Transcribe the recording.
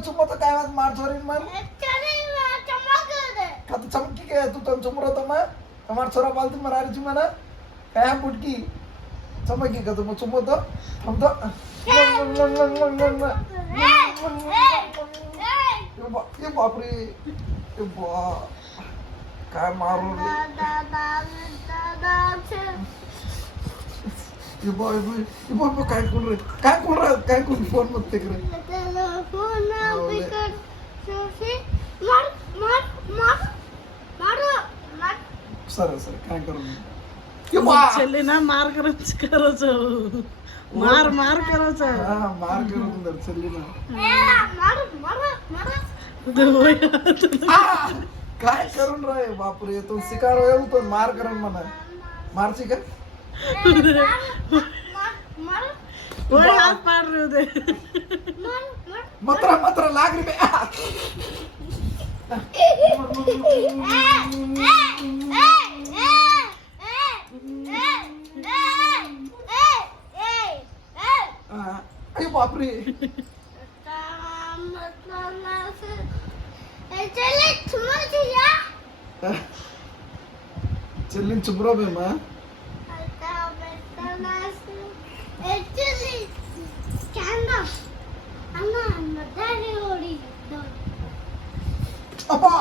चुम्मा तो काय मार छोरी मन का तू चमकी के तू तो चुमरो तो मैं हमार छोरा पालतू मरारी ची मना काय पुटकी चमकी का तू चुम्मो तो हम तो ये बापरे ये बा काय मारू ये बा काय कोण फोन मध्ये करे सर काय करू चले ना मार करायचं मार करायचं हा मार करून दर चल्ली ना काय करून राय बापरे तू शिकार येऊ तो मार करून म्हणा मारची का ओय हात पाड रे होते मत्र लाग रे अरे बापरे చెల్లిని చుబ్రోమేమా అబ్బా